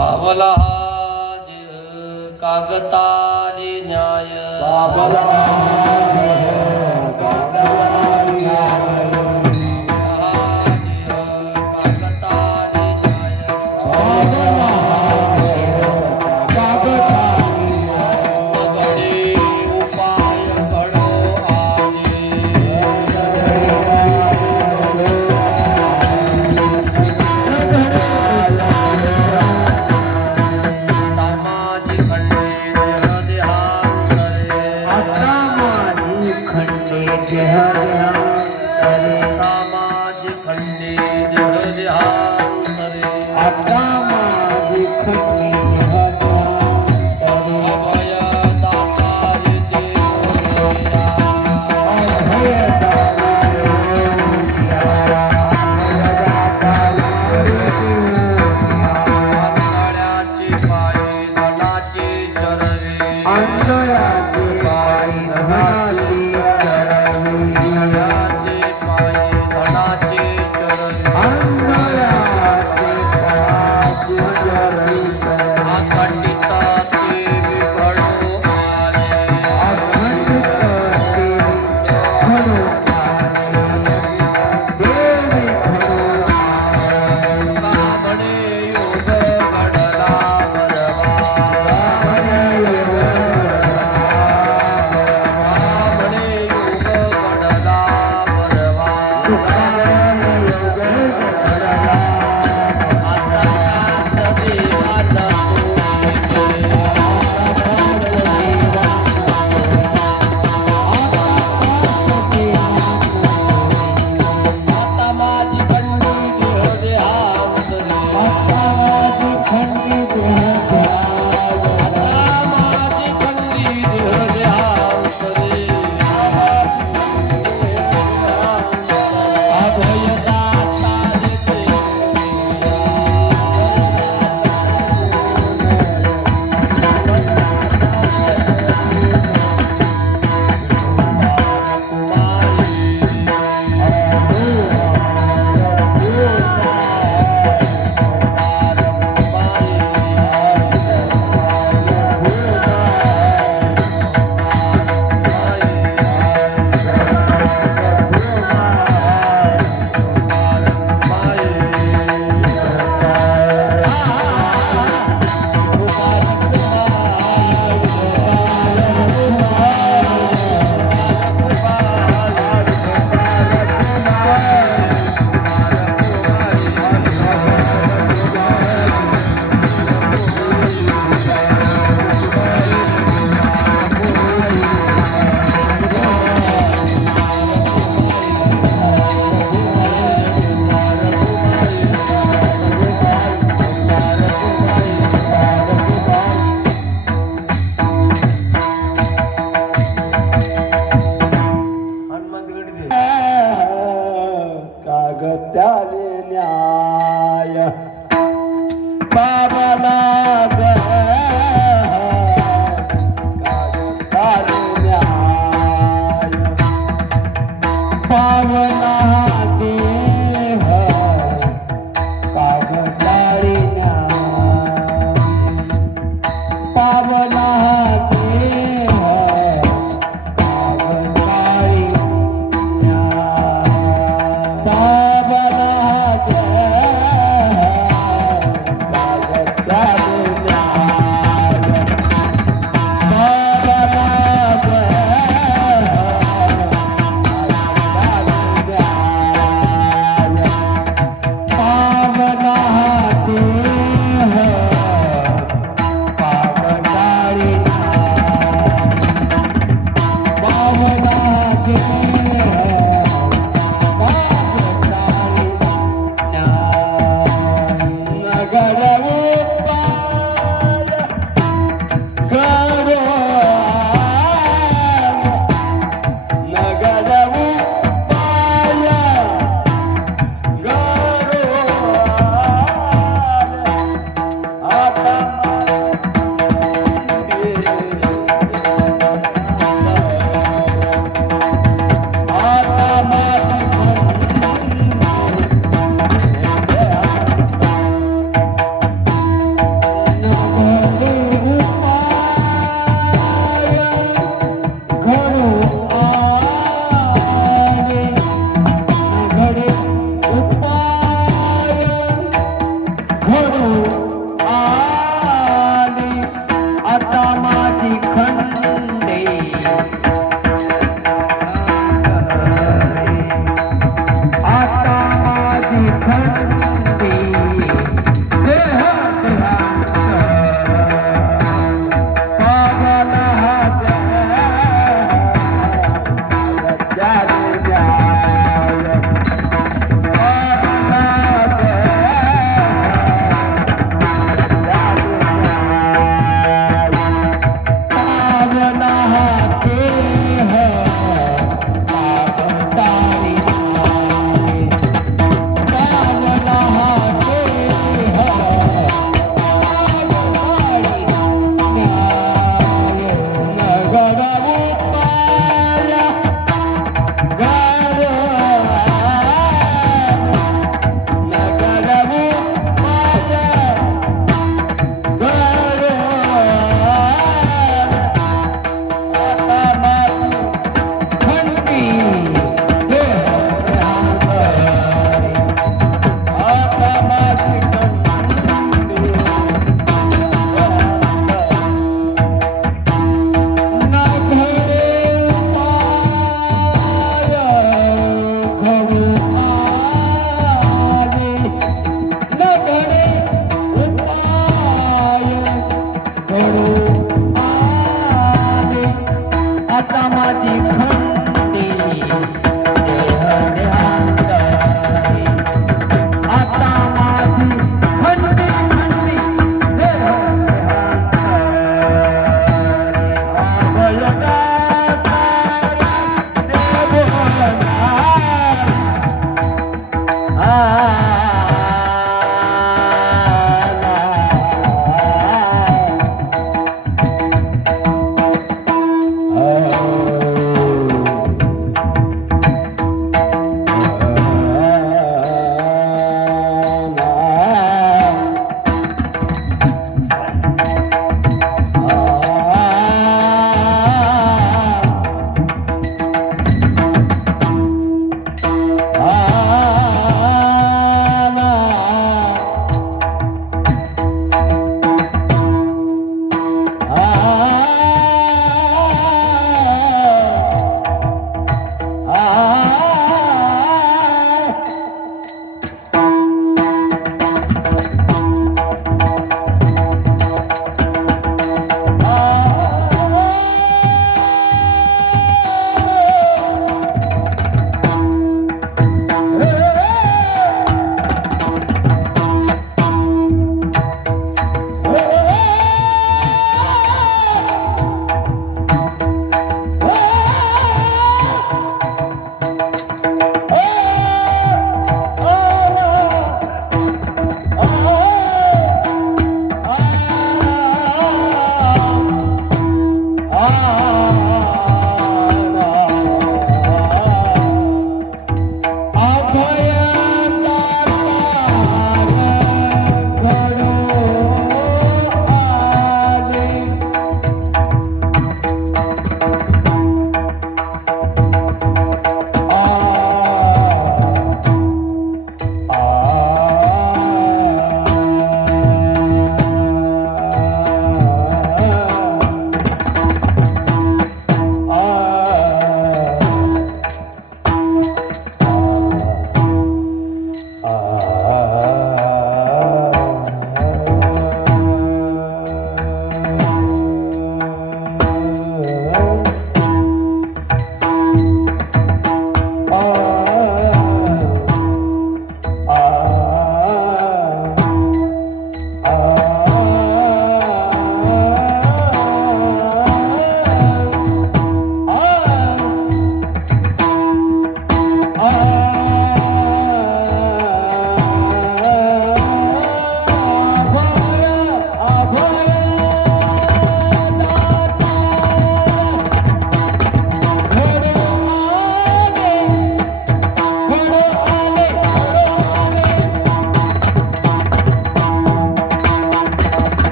पावला कागतारी न्याय. बाबला দয়া कागत्याले न्याय पावला